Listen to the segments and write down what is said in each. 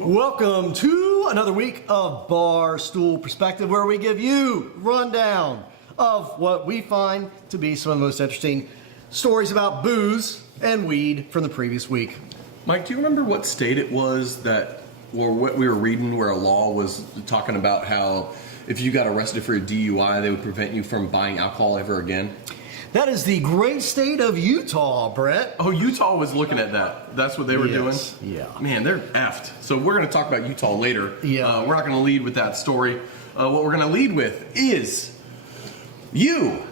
Welcome to another week of Barstool Perspective, where we give you rundown of what we find to be some of the most interesting stories about booze and weed from the previous week. Mike, do you remember what state it was that, or what we were reading, where a law was talking about how if you got arrested for a DUI, they would prevent you from buying alcohol ever again? That is the great state of Utah, Brett. Oh, Utah was looking at that. That's what they were doing? Yeah. Man, they're effed. So we're going to talk about Utah later. Yeah. We're not going to lead with that story. What we're going to lead with is you,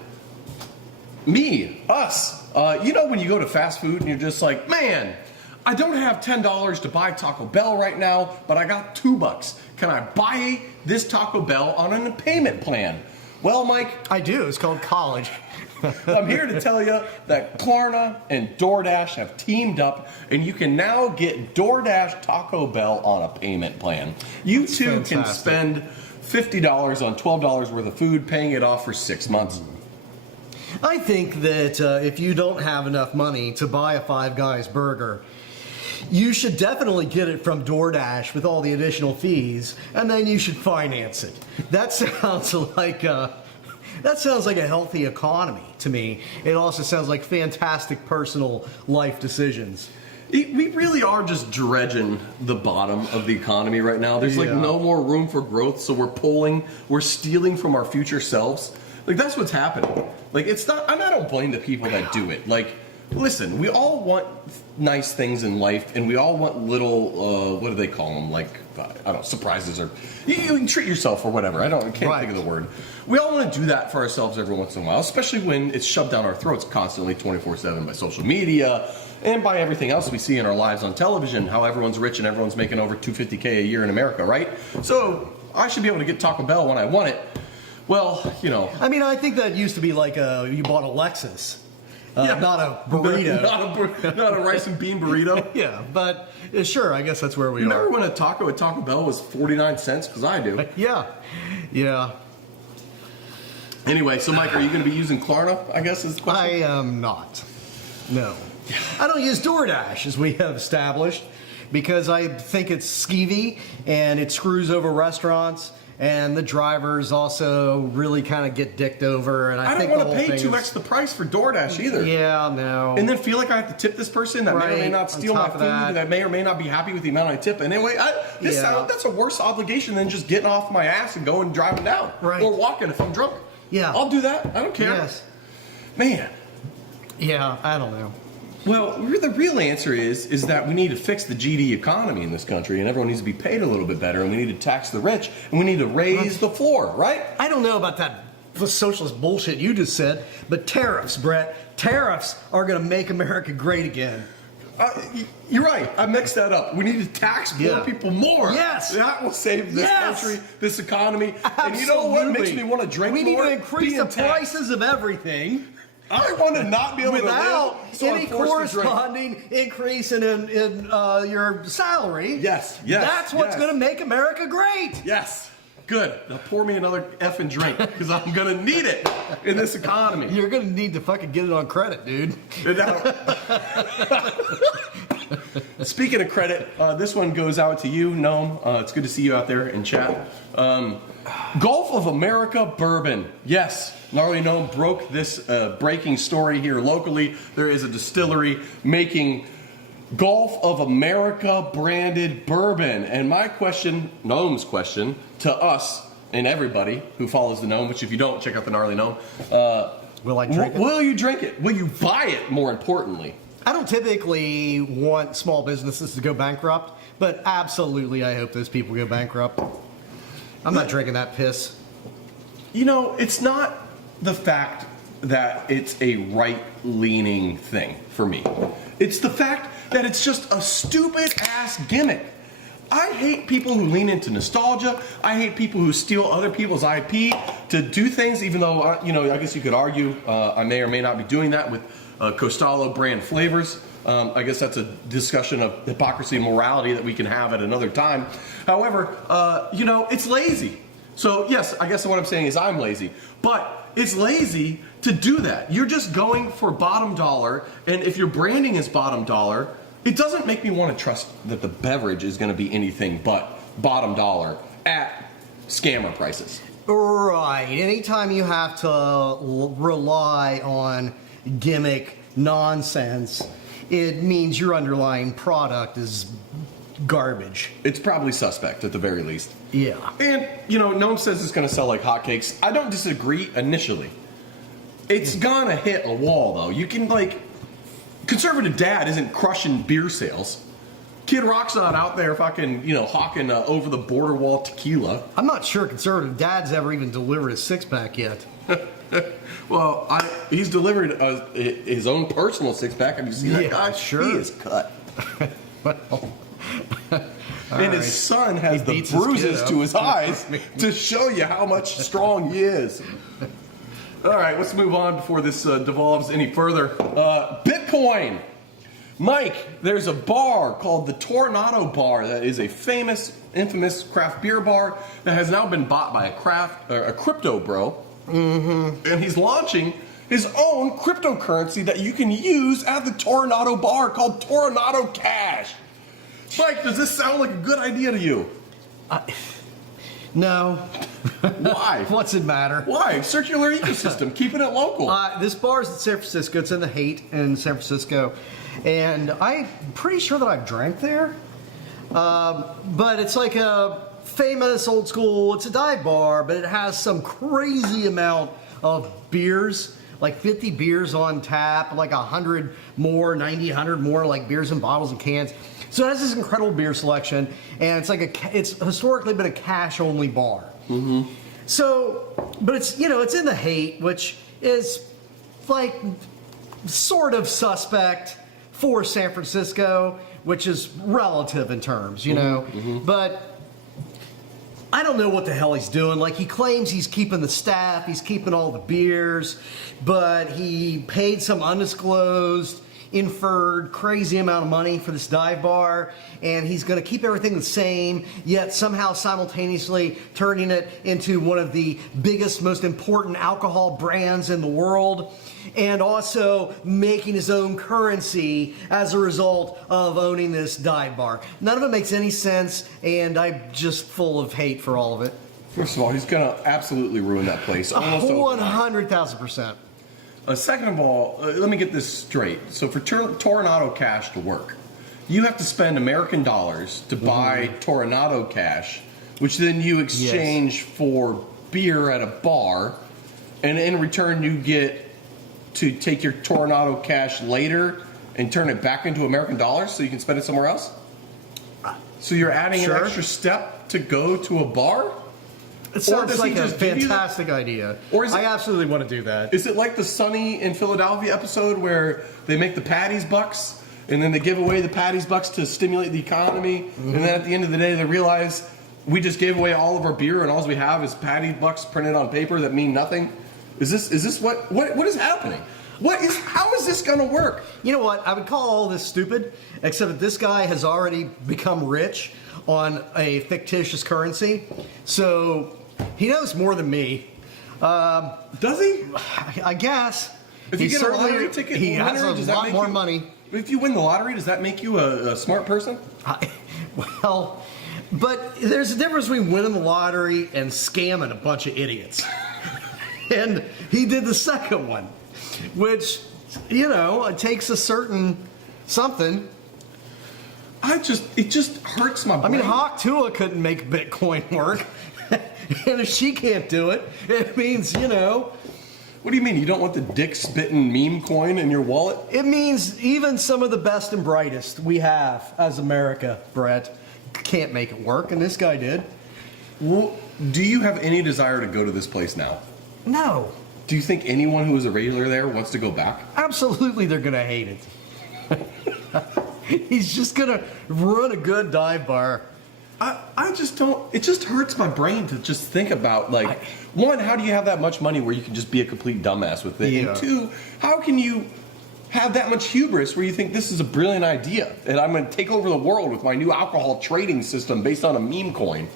me, us. You know when you go to fast food and you're just like, man, I don't have $10 to buy Taco Bell right now, but I got $2. Can I buy this Taco Bell on a payment plan? Well, Mike, I do. It's called college. I'm here to tell you that Klarna and DoorDash have teamed up, and you can now get DoorDash Taco Bell on a payment plan. You That's too can fantastic. spend $50 on $12 worth of food, paying it off for 6 months. I think that if you don't have enough money to buy a Five Guys burger, you should definitely get it from DoorDash with all the additional fees, and then you should finance it. That sounds like a healthy economy to me. It also sounds like fantastic personal life decisions. We really are just dredging the bottom of the economy right now. There's like Yeah. no more room for growth, so we're stealing from our future selves. Like, that's what's happening. Like, it's not, and I don't blame the people that do it. Like, listen, we all want nice things in life, and we all want little, what do they call them? Like, I don't know, surprises, or you can treat yourself or whatever. I can't think of the word. We all want to do that for ourselves every once in a while, especially when it's shoved down our throats constantly 24/7 by social media and by everything else we see in our lives on television, how everyone's rich and everyone's making over $250K a year in America, right? So I should be able to get Taco Bell when I want it. Well, you know. I mean, I think that used to be like you bought a Lexus, Yeah. not a burrito. not a rice and bean burrito. Yeah, but sure, I guess that's where we Remember are. when a taco at Taco Bell was 49 cents? Because I do. Yeah. Anyway, so Mike, are you going to be using Klarna, I guess is the question? I am not. No. I don't use DoorDash, as we have established, because I think it's skeevy and it screws over restaurants, and the drivers also really kind of get dicked over. And I don't think want the to whole pay thing 2x the price for DoorDash either. Yeah, no. And then feel like I have to tip this person that may or may Right, not on steal my top of food, that. that may or may not be happy with the amount I tip. And anyway, that's a worse obligation than just getting off my ass and going and driving down. Right. Or walking if I'm drunk. Yeah. I'll do that. I don't care. Yes. Man. Yeah, I don't know. Well, the real answer is that we need to fix the GD economy in this country, and everyone needs to be paid a little bit better, and we need to tax the rich, and we need to raise the floor, right? I don't know about that socialist bullshit you just said, but tariffs, Brett. Tariffs are going to make America great again. You're right. I mixed that up. We need to tax poor people more. Yes. That will save this country, this economy. Absolutely. And you know what makes me want to drink we more? need to increase the prices of everything. I want to not be able without to live, so any I'm forced to drink. corresponding increase in your salary. Yes. That's what's going to make America great. Yes. Good. Now pour me another effing drink, because I'm going to need it in this economy. You're going to need to fucking get it on credit, dude. Speaking of credit, this one goes out to you, Noam. It's good to see you out there in chat. Gulf of America bourbon. Yes, Gnarly Noam broke this breaking story here locally. There is a distillery making Gulf of America branded bourbon. And my question, Noam's question, to us and everybody who follows the Noam, which if you don't, check out the Gnarly Noam. Will I drink it? Will you drink it? Will you buy it, more importantly? I don't typically want small businesses to go bankrupt, but absolutely I hope those people go bankrupt. I'm not drinking that piss. You know, it's not the fact that it's a right-leaning thing for me. It's the fact that it's just a stupid-ass gimmick. I hate people who lean into nostalgia. I hate people who steal other people's IP to do things, even though, I guess you could argue I may or may not be doing that with Costallo brand flavors. I guess that's a discussion of hypocrisy and morality that we can have at another time. However, it's lazy. So yes, I guess what I'm saying is I'm lazy. But it's lazy to do that. You're just going for bottom dollar, and if your branding is bottom dollar, it doesn't make me want to trust that the beverage is going to be anything but bottom dollar at scammer prices. Right. Anytime you have to rely on gimmick nonsense, it means your underlying product is garbage. It's probably suspect at the very least. Yeah. And, no one says it's going to sell like hotcakes. I don't disagree initially. It's gonna hit a wall, though. You can, Conservative Dad isn't crushing beer sales. Kid Rock's not out there fucking, hawking over the border wall tequila. I'm not sure Conservative Dad's ever even delivered a six-pack yet. Well, he's delivered his own personal six-pack. Have you seen that guy? Sure. He is cut. Well, and his son has the bruises to his eyes to show you how much strong he is. All right, let's move on before this devolves any further. Bitcoin. Mike, there's a bar called the Tornado Bar that is a infamous craft beer bar that has now been bought by a crypto bro. Mm-hmm. And he's launching his own cryptocurrency that you can use at the Tornado Bar called Tornado Cash. Mike, does this sound like a good idea to you? No. Why? What's it matter? Why? Circular ecosystem, keeping it local. This bar's in San Francisco. It's in the Haight in San Francisco. And I'm pretty sure that I've drank there. But it's like a famous old school, it's a dive bar, but it has some crazy amount of beers, like 50 beers on tap, like 100 more, 90, 100 more, like beers in bottles and cans. So it has this incredible beer selection, and it's historically been a cash-only bar. Mm-hmm. So, but it's in the Haight, which is like sort of suspect for San Francisco, which is relative in terms, Mm-hmm. But I don't know what the hell he's doing. Like, he claims he's keeping the staff, he's keeping all the beers, but he paid some undisclosed, inferred, crazy amount of money for this dive bar, and he's going to keep everything the same, yet somehow simultaneously turning it into one of the biggest, most important alcohol brands in the world, and also making his own currency as a result of owning this dive bar. None of it makes any sense, and I'm just full of hate for all of it. First of all, he's going to absolutely ruin that place. 100,000%. Second of all, let me get this straight. So for Tornado Cash to work, you have to spend American dollars to buy Tornado Cash, which then you exchange for beer at a bar, and in return you get to take your Tornado Cash later and turn it back into American dollars so you can spend it somewhere else? So you're adding an extra step to go to a bar? It sounds like a fantastic idea. Or I absolutely want to do that. Is it like the Sunny in Philadelphia episode where they make the Patty's bucks and then they give away the Patty's bucks to stimulate the economy, and then at the end of the day they realize we just gave away all of our beer and all we have is Patty bucks printed on paper that mean nothing? Is this what is happening? How is this going to work? You know what? I would call all this stupid, except that this guy has already become rich on a fictitious currency, so he knows more than me. Does he? I guess. If you get a lottery ticket, he has a lot more money. If you win the lottery, does that make you a smart person? Well, but there's a difference between winning the lottery and scamming a bunch of idiots. And he did the second one, which, it takes a certain something. It just hurts my brain. I mean, Hawk Tua couldn't make Bitcoin work. And if she can't do it, it means, What do you mean? You don't want the dick-spitting meme coin in your wallet? It means even some of the best and brightest we have as America, Brett, can't make it work, and this guy did. Well, do you have any desire to go to this place now? No. Do you think anyone who is a regular there wants to go back? Absolutely, they're going to hate it. He's just going to run a good dive bar. I just don't. It just hurts my brain to just think about, one, how do you have that much money where you can just be a complete dumbass with it? Yeah. And two, how can you have that much hubris where you think this is a brilliant idea and I'm going to take over the world with my new alcohol trading system based on a meme coin.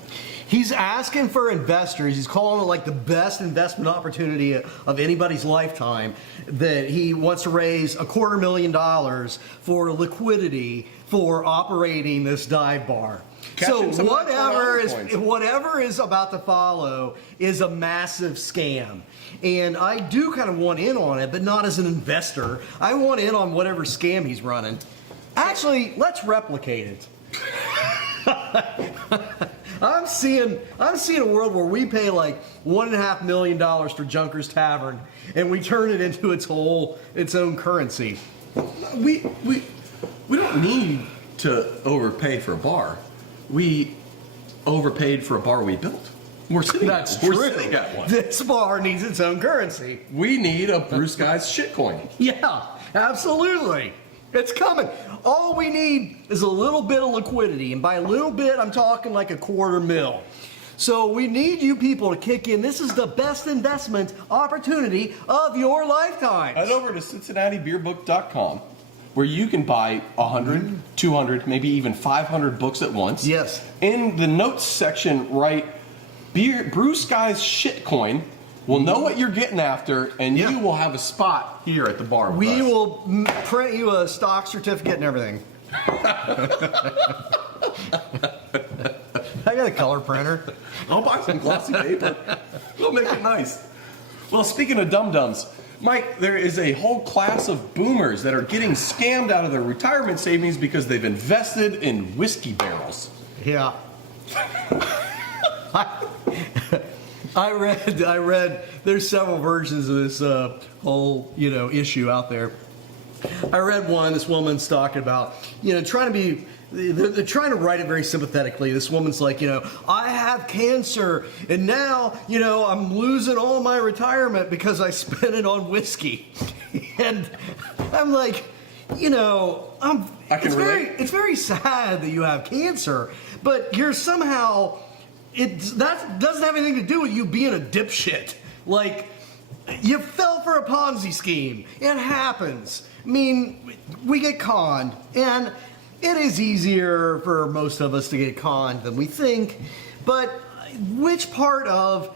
He's asking for investors. He's calling it like the best investment opportunity of anybody's lifetime. That he wants to raise $250,000 for liquidity for operating this dive bar. So whatever is about to follow is a massive scam. And I do kind of want in on it, but not as an investor. I want in on whatever scam he's running. Actually, let's replicate it. I'm seeing a world where we pay like $1.5 million for Junker's Tavern, and we turn it into its own currency. We don't need to overpay for a bar. We overpaid for a bar we built. We're sitting at one. This bar needs its own currency. We need a Bruce Guy's shitcoin. Yeah, absolutely. It's coming. All we need is a little bit of liquidity. And by a little bit, I'm talking like $250,000. So we need you people to kick in. This is the best investment opportunity of your lifetime. Head over to CincinnatiBeerBook.com where you can buy 100, 200, maybe even 500 books at once. Yes. In the notes section, write Bruce Guy's shitcoin. We'll know what you're getting after, and you will have a spot here at the bar with We us. will print you a stock certificate and everything. I got a color printer. I'll buy some glossy paper. We'll make it nice. Well, speaking of dum-dums, Mike, there is a whole class of boomers that are getting scammed out of their retirement savings because they've invested in whiskey barrels. Yeah. I read there's several versions of this whole issue out there. I read one. This woman's talking about trying to be. They're trying to write it very sympathetically. This woman's like, I have cancer, and now, I'm losing all my retirement because I spent it on whiskey. And I'm like, it's very sad that you have cancer, but you're somehow, that doesn't have anything to do with you being a dipshit. Like, you fell for a Ponzi scheme. It happens. I mean, we get conned, and it is easier for most of us to get conned than we think. But which part of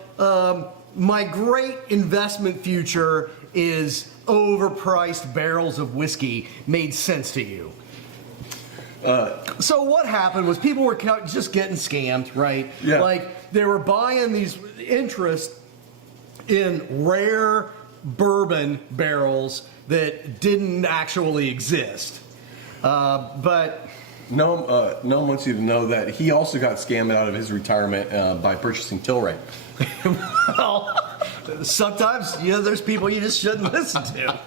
my great investment future is overpriced barrels of whiskey made sense to you? So what happened was people were just getting scammed, right? Yeah. Like they were buying these interest in rare bourbon barrels that didn't actually exist. But no one wants you to know that he also got scammed out of his retirement by purchasing Tilray. well, sometimes there's people you just shouldn't listen to.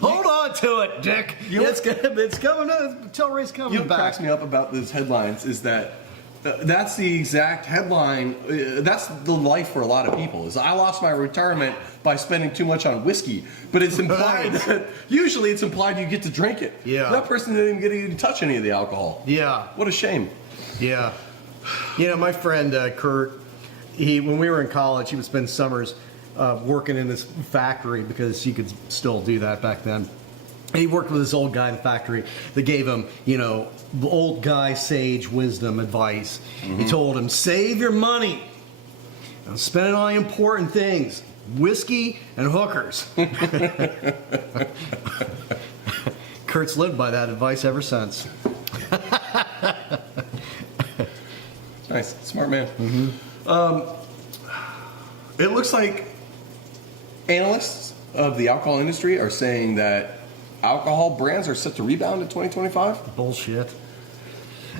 Hold on to it, Dick. It's coming. Tilray's coming back. What cracks me up about those headlines is that that's the exact headline. That's the life for a lot of people. Is I lost my retirement by spending too much on whiskey, but it's implied that usually it's implied you get to drink it. Yeah. That person didn't even get to touch any of the alcohol. Yeah. What a shame. Yeah. My friend Kurt, when we were in college, he would spend summers working in this factory because you could still do that back then. And he worked with this old guy in the factory that gave him, old guy sage wisdom advice. Mm-hmm. He told him, save your money and spend it on important things, whiskey and hookers. Kurt's lived by that advice ever since. Nice, smart man. Mm-hmm. It looks like analysts of the alcohol industry are saying that alcohol brands are set to rebound in 2025. Bullshit.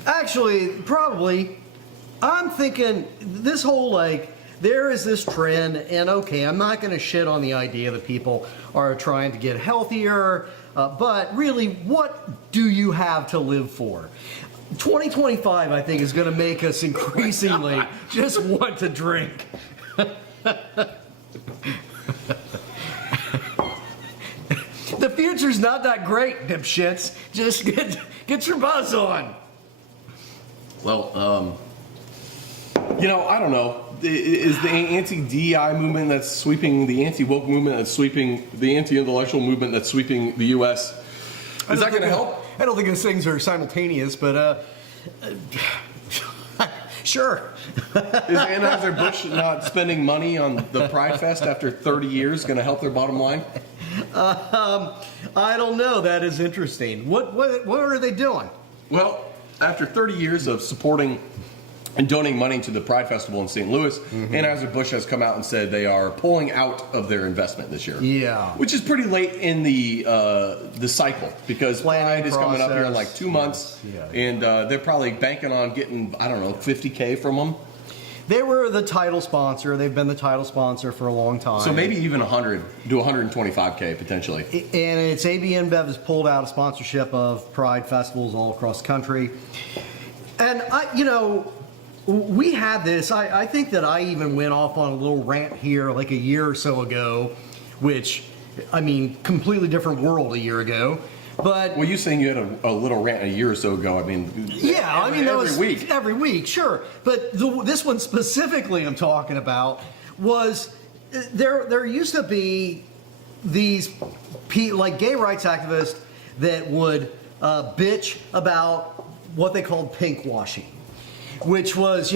Actually, probably. I'm thinking this whole there is this trend, and okay, I'm not going to shit on the idea that people are trying to get healthier, but really, what do you have to live for? 2025, I think, is going to make us increasingly just want to drink. The future's not that great, dipshits. Just get your buzz on. Well, I don't know. is the anti-DEI movement that's sweeping the anti-woke movement that's sweeping the anti-intellectual movement that's sweeping the U.S. Is that going to help? I don't think those things are simultaneous, but sure. Is Anheuser-Busch not spending money on the Pride Fest after 30 years going to help their bottom line? I don't know. That is interesting. What are they doing? Well, after 30 years of supporting and donating money to the Pride Festival in St. Louis, Anheuser-Busch has come out and said they are pulling out of their investment this year. Yeah. Which is pretty late in the cycle, because Planning Pride is coming up here in process. like 2 months, Yeah. and they're probably banking on getting, I don't know, $50K from them. They were the title sponsor. They've been the title sponsor for a long time. So maybe even 100, do 125K potentially. And it's AB InBev has pulled out of sponsorship of Pride festivals all across the country. And we had this. I think that I even went off on a little rant here like a year or so ago, which, I mean, completely different world a year ago. But Well, you saying you had a little rant a year or so ago, I mean... yeah, I mean, that was every week. Every week, sure. But this one specifically I'm talking about was there used to be these like gay rights activists that would bitch about what they called pink washing, which was,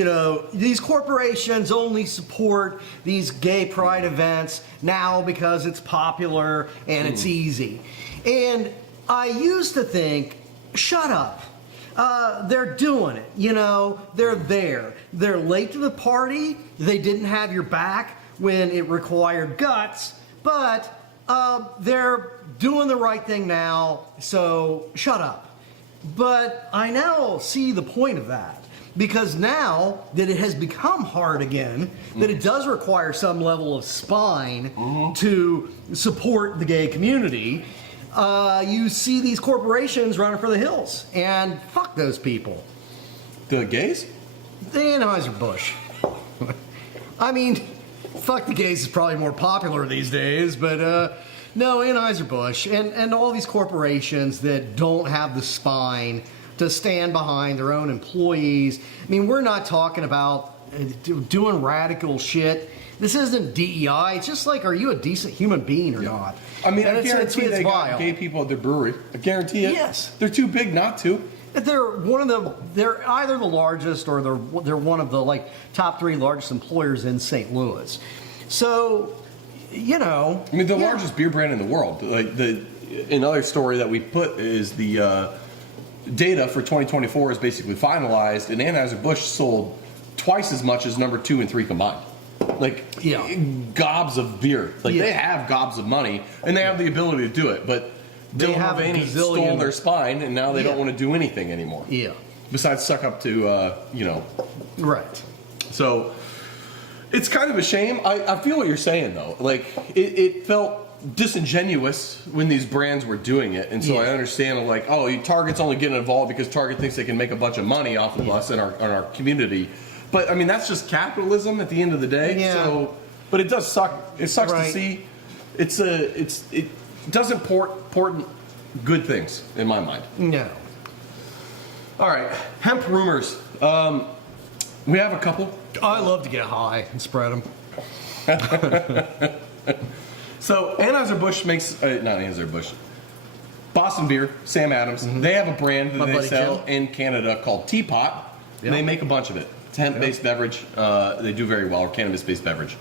these corporations only support these gay pride events now because it's popular and it's easy. And I used to think, shut up. They're doing it, they're there. They're late to the party. They didn't have your back when it required guts, but they're doing the right thing now, so shut up. But I now see the point of that. Because now that it has become hard again, that it does require some level of spine to support the gay community, you see these corporations running for the hills. And fuck those people. The gays? The Anheuser-Busch. I mean, fuck the gays is probably more popular these days, but no, Anheuser-Busch and all these corporations that don't have the spine to stand behind their own employees. I mean, we're not talking about doing radical shit. This isn't DEI. It's just like, are you a decent human being or not? I mean, And I it's guarantee they vile. got gay people at their brewery. I guarantee it. Yes. They're too big not to. They're either the largest or they're one of the top 3 largest employers in St. Louis. So, I mean, the largest beer brand in the world. Another story that we put is the data for 2024 is basically finalized, and Anheuser-Busch sold twice as much as number 2 and 3 combined. Gobs of beer. They have gobs of money, and they have the ability to do it, but They Dylan have a Mulvaney stole gazillion- their spine, and now they don't want to do anything anymore. Yeah. Besides suck up to, Right. So it's kind of a shame. I feel what you're saying, though. It felt disingenuous when these brands were doing it, and so I understand, Target's only getting involved because Target thinks they can make a bunch of money off of us and our community. But I mean, that's just capitalism at the end of the day. Yeah. So, but it does suck. It sucks to Right. see. It doesn't port good things in my mind. No. All right, hemp rumors. We have a couple. I love to get high and spread them. So Anheuser-Busch makes, not Anheuser-Busch, Boston Beer, Sam Adams, they have a brand that My they buddy sell Jim. in Canada called Teapot, and Yeah. they make a bunch of it. It's a hemp-based beverage. They do very well, or cannabis-based beverage.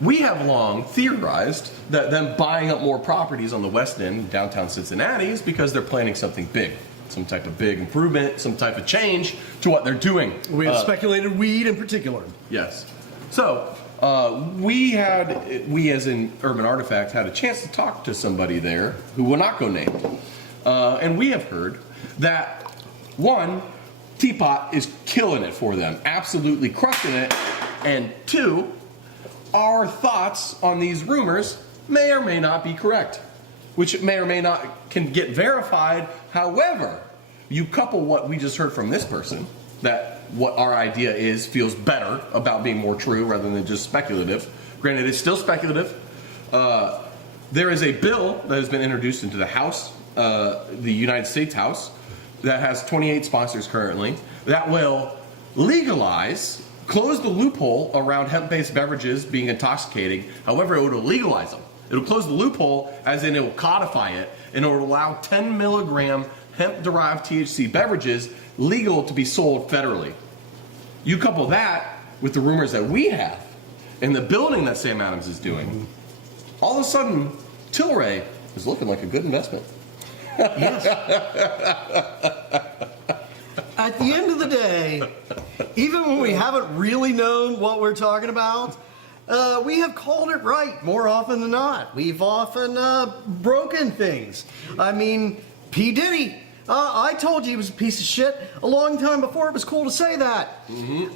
We have long theorized that them buying up more properties on the West End, downtown Cincinnati, is because they're planning something big. Some type of big improvement, some type of change to what they're doing. We have speculated weed in particular. Yes. So, we as in Urban Artifact had a chance to talk to somebody there who will not go named. And we have heard that, one, Teapot is killing it for them, absolutely crushing it. And two, our thoughts on these rumors may or may not be correct, which may or may not can get verified. However, you couple what we just heard from this person, that what our idea is feels better about being more true rather than just speculative. Granted, it's still speculative. There is a bill that has been introduced into the House, the United States House, that has 28 sponsors currently, that will legalize close the loophole around hemp-based beverages being intoxicating. However, it would legalize them. It'll close the loophole, as in it will codify it, and it will allow 10 milligram hemp-derived THC beverages legal to be sold federally. You couple that with the rumors that we have and the building that Sam Adams is doing, all of a sudden, Tilray is looking like a good investment. Yes. At the end of the day, even when we haven't really known what we're talking about, we have called it right more often than not. We've often broken things. I mean, P. Diddy, I told you he was a piece of shit a long time before it was cool to say that.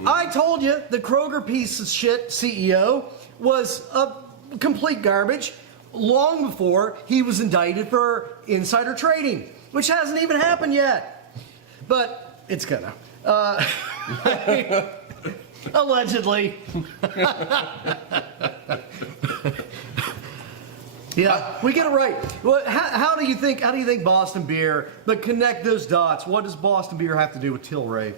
I told you the Kroger piece of shit CEO was a complete garbage long before he was indicted for insider trading, which hasn't even happened yet. But it's gonna. Allegedly. Yeah, we get it right. Well, how do you think Boston Beer? But connect those dots. What does Boston Beer have to do with Tilray?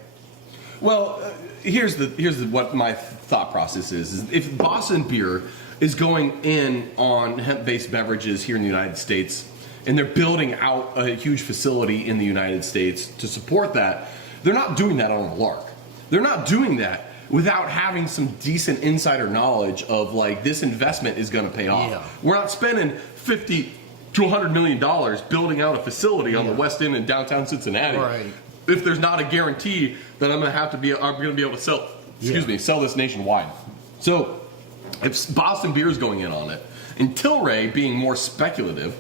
Well, here's what my thought process is if Boston Beer is going in on hemp-based beverages here in the United States, and they're building out a huge facility in the United States to support that, they're not doing that on a lark. They're not doing that without having some decent insider knowledge of, like, this investment is going to pay off. Yeah. We're not spending $50 to $100 million building out a facility on the West End in downtown Cincinnati. Right. If there's not a guarantee that I'm going to be able to sell, sell this nationwide. So if Boston Beer is going in on it, and Tilray being more speculative,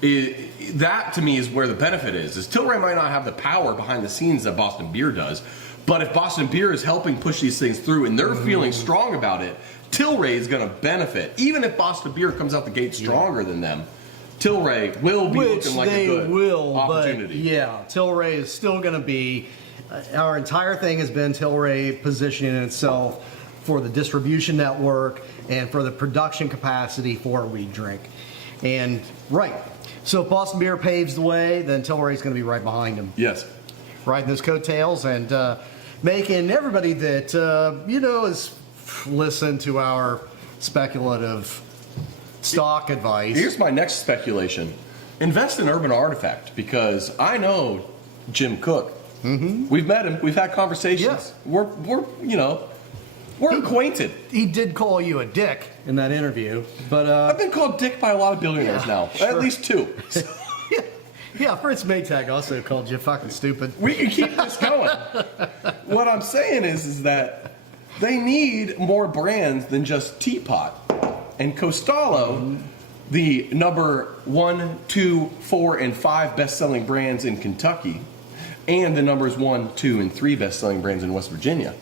that to me is where the benefit is Tilray might not have the power behind the scenes that Boston Beer does, but if Boston Beer is helping push these things through and they're feeling strong about it, Tilray is going to benefit. Even if Boston Beer comes out the gate stronger than them, Tilray will be looking like a good opportunity. But yeah, Tilray is still going to be. Our entire thing has been Tilray positioning itself for the distribution network and for the production capacity for Weed Drink. And right, so if Boston Beer paves the way, then Tilray is going to be right behind them. Yes. Riding those coattails and making everybody that, has listened to our speculative stock advice. Here's my next speculation. Invest in Urban Artifact, because I know Jim Cook. Mm-hmm. We've met him. We've had conversations. Yes. We're acquainted. He did call you a dick in that interview, but I've been called dick by a lot of billionaires now. Sure. At least two. Yeah, Fritz Maytag also called you fucking stupid. We can keep this going. What I'm saying is that they need more brands than just Teapot. And Costallo, the number 1, 2, 4, and 5 best-selling brands in Kentucky, and the numbers 1, 2, and 3 best-selling brands in West Virginia.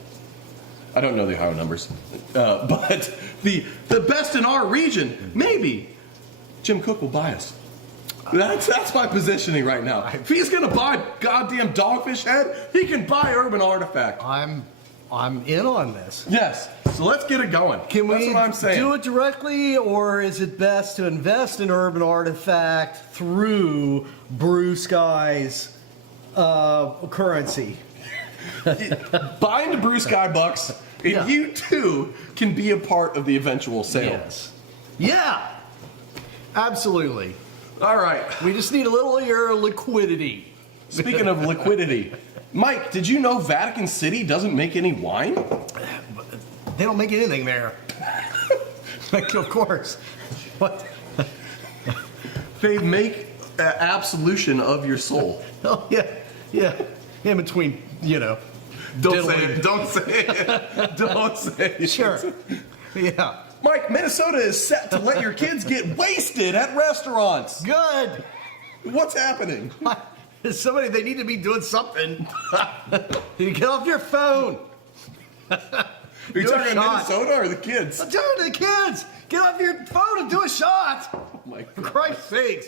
I don't know the Ohio numbers, but the best in our region, maybe Jim Cook will buy us. That's my positioning right now. If he's gonna buy goddamn Dogfish Head, he can buy Urban Artifact. I'm in on this. Yes. So let's get it going. Can That's we what I'm saying. do it directly, or is it best to invest in Urban Artifact through Brew Sky's currency? Buy into Brew Sky Bucks, and you too can be a part of the eventual sale. Yes. Yeah. Absolutely. All right. We just need a little of your liquidity. Speaking of liquidity, Mike, did you know Vatican City doesn't make any wine? They don't make anything there. Like, of course. What? They make absolution of your soul. Oh, yeah. In between, Don't say it. Don't say it. Don't say it. Sure. Yeah. Mike, Minnesota is set to let your kids get wasted at restaurants. Good. What's happening? They need to be doing something. You get off your phone. Are you talking Minnesota or the kids? I'm talking to the kids. Get off your phone and do a shot. Oh my God. For Christ's sakes.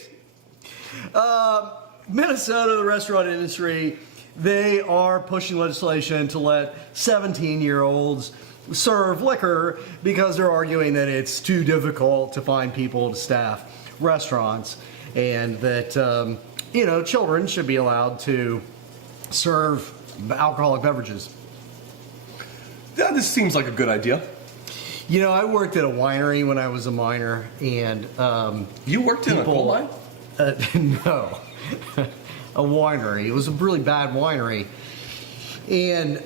Minnesota, the restaurant industry, they are pushing legislation to let 17-year-olds serve liquor because they're arguing that it's too difficult to find people to staff restaurants, and that children should be allowed to serve alcoholic beverages. Yeah, this seems like a good idea. You know, I worked at a winery when I was a minor, and You worked in a coal mine? no, a winery. It was a really bad winery, and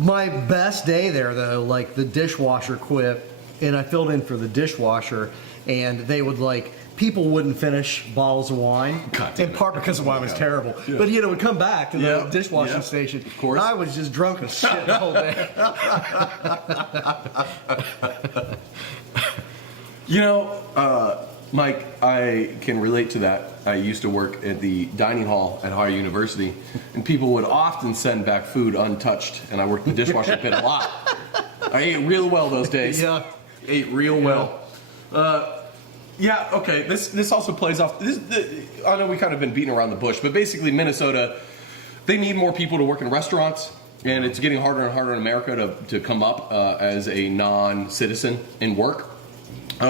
my best day there, though, like the dishwasher quit, and I filled in for the dishwasher, and they would like. People wouldn't finish bottles of wine, in part because the wine was terrible. Yeah. But would come back to the Yeah. dishwashing Yeah. station. Of course. I was just drunk as shit the whole day. Mike, I can relate to that. I used to work at the dining hall at Ohio University, and people would often send back food untouched, and I worked the dishwasher pit a lot. I ate real well those days. Yeah. Ate real well. Yeah, okay. This also plays off. I know we kind of been beating around the bush, but basically Minnesota, they need more people to work in restaurants, and it's getting harder and harder in America to come up as a non-citizen in work.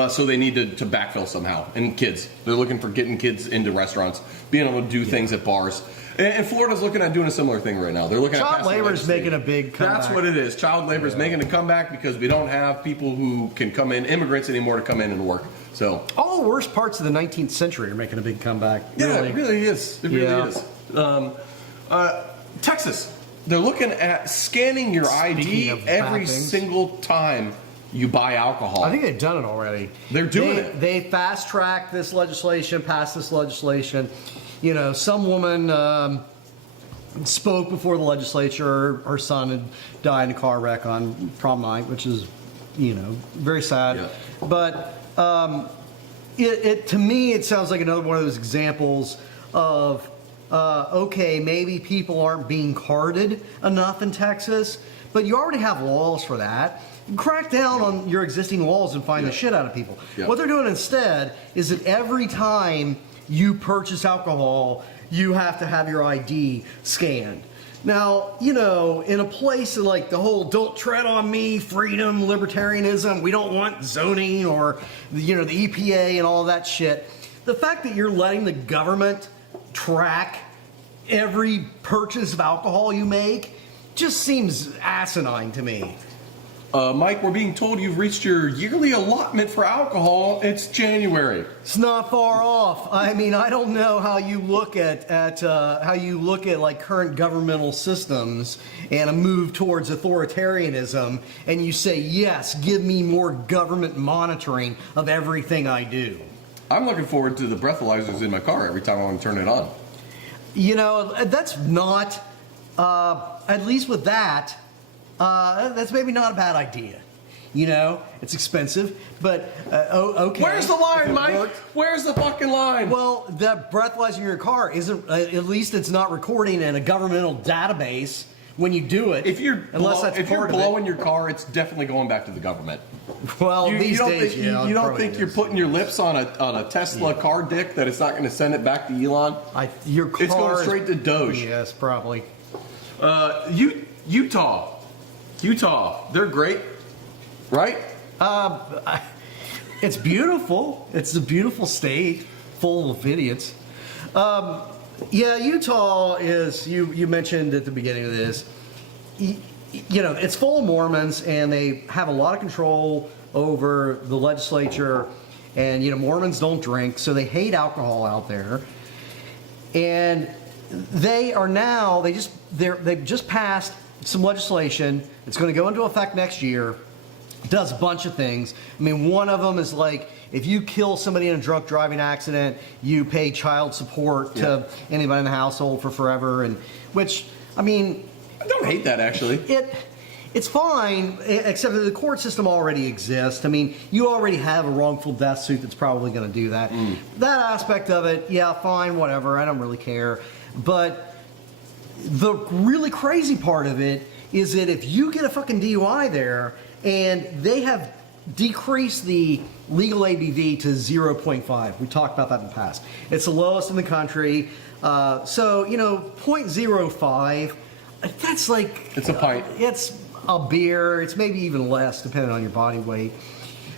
So they need to backfill somehow. And kids, they're looking for getting kids into restaurants, being able to do things at bars. And Florida's looking at doing a similar thing right now. They're looking at Child labor is making a big comeback. That's what it is. Child labor is making a comeback because we don't have people who can come in, immigrants anymore, to come in and work. So all the worst parts of the 19th century are making a big comeback. yeah, it really is. It really Yeah. is. Texas, they're looking at scanning your Speaking ID of every bad things. single time you buy alcohol. I think they've done it already. They're doing it. They fast tracked this legislation, passed this legislation. You know, some woman spoke before the legislature. Her son had died in a car wreck on prom night, which is, very sad. Yeah. But it to me, it sounds like another one of those examples of okay, maybe people aren't being carded enough in Texas, but you already have laws for that. Crack down on your existing laws and find the shit out of people. Yeah. What they're doing instead is that every time you purchase alcohol, you have to have your ID scanned. Now, in a place like the whole "don't tread on me," freedom, libertarianism, we don't want zoning or, the EPA and all that shit. The fact that you're letting the government track every purchase of alcohol you make just seems asinine to me. Mike, we're being told you've reached your yearly allotment for alcohol. It's January. It's not far off. I mean, I don't know how you look at like current governmental systems and a move towards authoritarianism, and you say, yes, give me more government monitoring of everything I do. I'm looking forward to the breathalyzers in my car every time I want to turn it on. That's not, at least with that, that's maybe not a bad idea. It's expensive, but okay. Where's the line, Mike? Worked. Where's the fucking line? Well, the breathalyzer in your car isn't. At least it's not recording in a governmental database when you do it. If you're part blowing your car, it's definitely going back to the government. Well, these days, you don't think you're putting your lips on a Tesla car dick that it's not going to send it back to Elon? Your car It's going straight to Doge. Yes, probably. Utah, they're great, right? It's beautiful. It's a beautiful state, full of idiots. Utah is. You mentioned at the beginning of this. It's full of Mormons, and they have a lot of control over the legislature. And Mormons don't drink, so they hate alcohol out there. And they've just passed some legislation. It's going to go into effect next year. Does a bunch of things. I mean, one of them is like, if you kill somebody in a drunk driving accident, you pay child support to anybody in the household for forever. And which, I mean, I don't hate that, actually. It's fine, except that the court system already exists. I mean, you already have a wrongful death suit that's probably going to do that. That aspect of it, yeah, fine, whatever. I don't really care. But the really crazy part of it is that if you get a fucking DUI there, and they have decreased the legal ABV to 0.5. We talked about that in the past. It's the lowest in the country. So 0.05, that's like... It's a pint. It's a beer. It's maybe even less, depending on your body weight.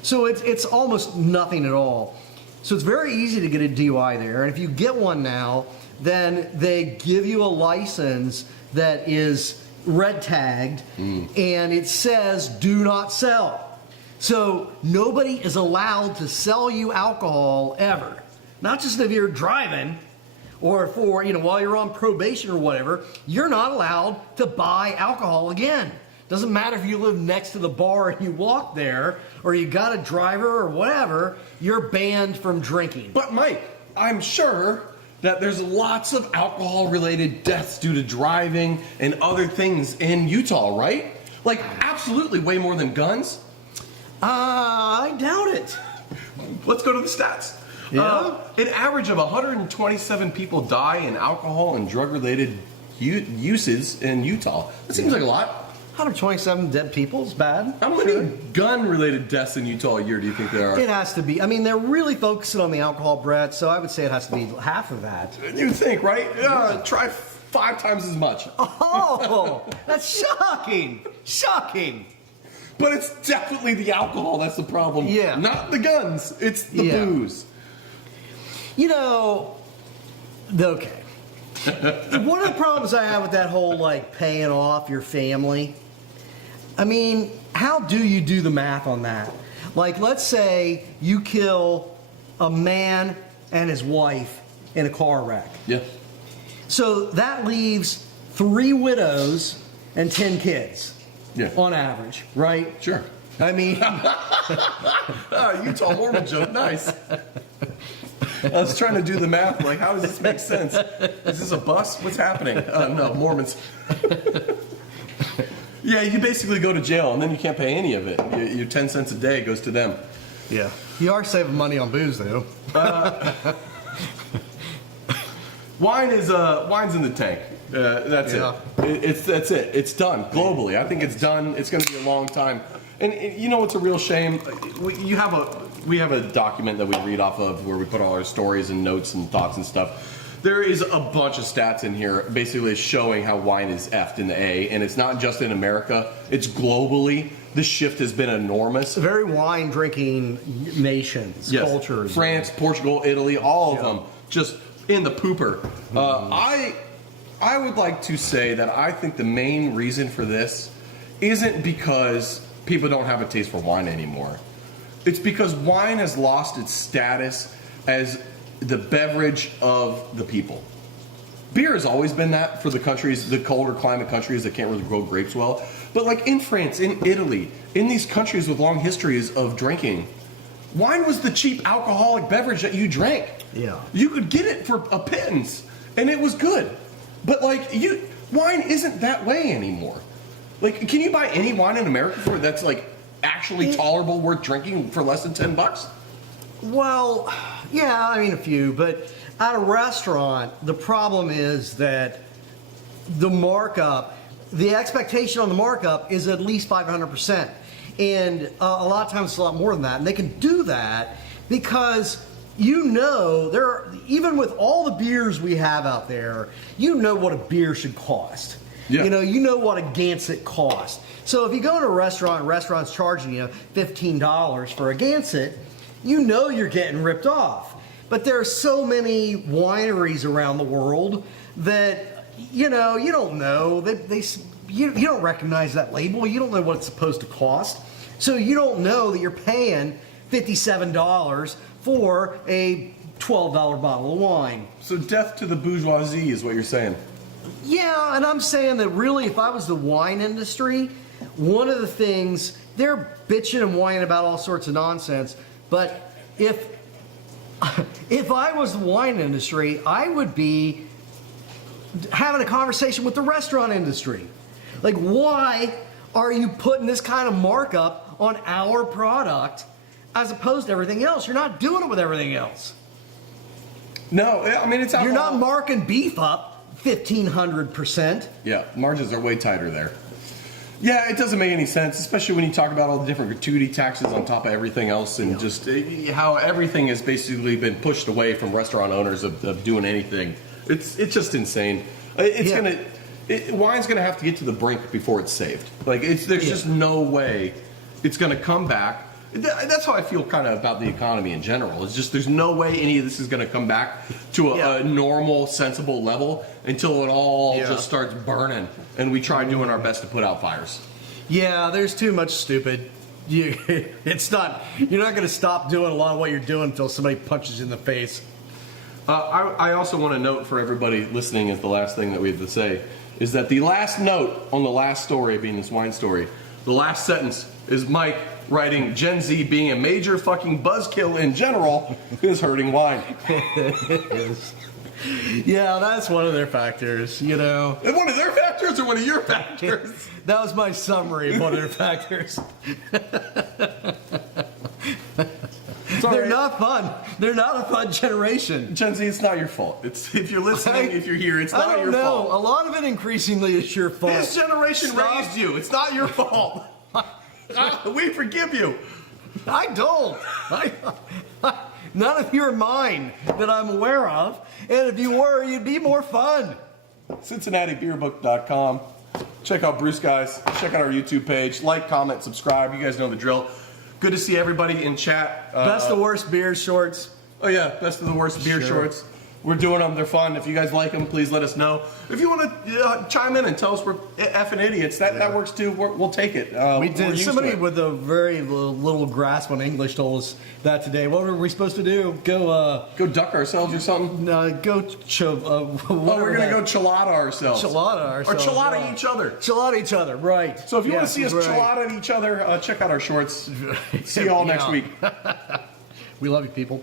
So it's almost nothing at all. So it's very easy to get a DUI there. And if you get one now, then they give you a license that is red tagged, and it says "Do not sell." So nobody is allowed to sell you alcohol ever. Not just if you're driving, or for while you're on probation or whatever. You're not allowed to buy alcohol again. Doesn't matter if you live next to the bar and you walk there, or you got a driver or whatever. You're banned from drinking. But Mike, I'm sure that there's lots of alcohol-related deaths due to driving and other things in Utah, right? Like, absolutely way more than guns. I doubt it. Let's go to the stats. Yeah. An average of 127 people die in alcohol and drug-related uses in Utah. That seems like a lot. 127 dead people is bad. How many gun-related deaths in Utah a year do you think there are? It has to be. I mean, they're really focusing on the alcohol, Brett, so I would say it has to be half of that. You think, right? Try 5 times as much. Oh, that's shocking. Shocking. But it's definitely the alcohol that's the problem. Yeah. Not the guns. It's the booze. Okay. One of the problems I have with that whole, paying off your family, I mean, how do you do the math on that? Like, let's say you kill a man and his wife in a car wreck. Yeah. So that leaves 3 widows and 10 kids. Yeah. On average, right? Sure. I mean... Utah Mormon joke. Nice. I was trying to do the math. Like, how does this make sense? Is this a bus? What's happening? No, Mormons. Yeah, you basically go to jail, and then you can't pay any of it. Your 10 cents a day goes to them. Yeah. You are saving money on booze, though. Wine's in the tank. That's it. That's it. It's done globally. I think it's done. It's going to be a long time. And you know what's a real shame? We have a document that we read off of where we put all our stories and notes and thoughts and stuff. There is a bunch of stats in here basically showing how wine is effed in the A, and it's not just in America. It's globally. The shift has been enormous. Very wine drinking nations, cultures. France, Portugal, Italy, all of them just in the pooper. I would like to say that I think the main reason for this isn't because people don't have a taste for wine anymore. It's because wine has lost its status as the beverage of the people. Beer has always been that for the countries, the colder climate countries that can't really grow grapes well. But like in France, in Italy, in these countries with long histories of drinking, wine was the cheap alcoholic beverage that you drank. Yeah. You could get it for a pittance, and it was good. But wine isn't that way anymore. Like, can you buy any wine in America that's actually tolerable, worth drinking for less than $10? Well, yeah, I mean a few, but at a restaurant, the problem is that the markup, the expectation on the markup is at least 500%. And a lot of times it's a lot more than that. And they can do that because even with all the beers we have out there, what a beer should cost. Yeah. You know what a Gansett costs. So if you go to a restaurant and restaurant's charging you $15 for a Gansett, you're getting ripped off. But there are so many wineries around the world that you don't know. You don't recognize that label. You don't know what it's supposed to cost. So you don't know that you're paying $57 for a $12 bottle of wine. So death to the bourgeoisie is what you're saying. Yeah, and I'm saying that really, if I was the wine industry, one of the things, they're bitching and whining about all sorts of nonsense, but if I was the wine industry, I would be having a conversation with the restaurant industry. Like, why are you putting this kind of markup on our product as opposed to everything else? You're not doing it with everything else. No, I mean, it's alcohol. You're not marking beef up 1,500%. Yeah, margins are way tighter there. Yeah, it doesn't make any sense, especially when you talk about all the different gratuity taxes on top of everything else, and just how everything has basically been pushed away from restaurant owners of doing anything. It's just insane. Wine's gonna have to get to the brink before it's saved. There's just no way it's gonna come back. That's how I feel kind of about the economy in general. It's just there's no way any of this is going to come back to a normal, sensible level until it all just starts burning and we try doing our best to put out fires. Yeah, there's too much stupid. It's not. You're not going to stop doing a lot of what you're doing until somebody punches you in the face. I also want to note for everybody listening, as the last thing that we have to say, is that the last note on the last story, being this wine story, the last sentence is Mike writing, Gen Z being a major fucking buzzkill in general is hurting wine. Yeah, that's one of their factors, you know. And one of their factors or one of your factors? That was my summary of one of their factors. They're not fun. They're not a fun generation. Gen Z, it's not your fault. It's if you're listening, if you're here, it's not your fault. A lot of it increasingly is your fault. This generation raised you. It's not your fault. We forgive you. I don't. None of you are mine that I'm aware of. And if you were, you'd be more fun. CincinnatiBeerBook.com. Check out Bruce, guys. Check out our YouTube page. Like, comment, subscribe. You guys know the drill. Good to see everybody in chat. Best of worst beer shorts. Oh yeah, best of the worst beer shorts. We're doing them. They're fun. If you guys like them, please let us know. If you want to chime in and tell us we're effing idiots, that works too. We'll take it. We did. Somebody with a very little grasp on English told us that today. What were we supposed to do? Go duck ourselves or something? we're gonna go chilada ourselves. Chilada ourselves. Or chilada each other. Chilada each other, right. So if you want to see us chilada each other, check out our shorts. See you all next week. We love you, people.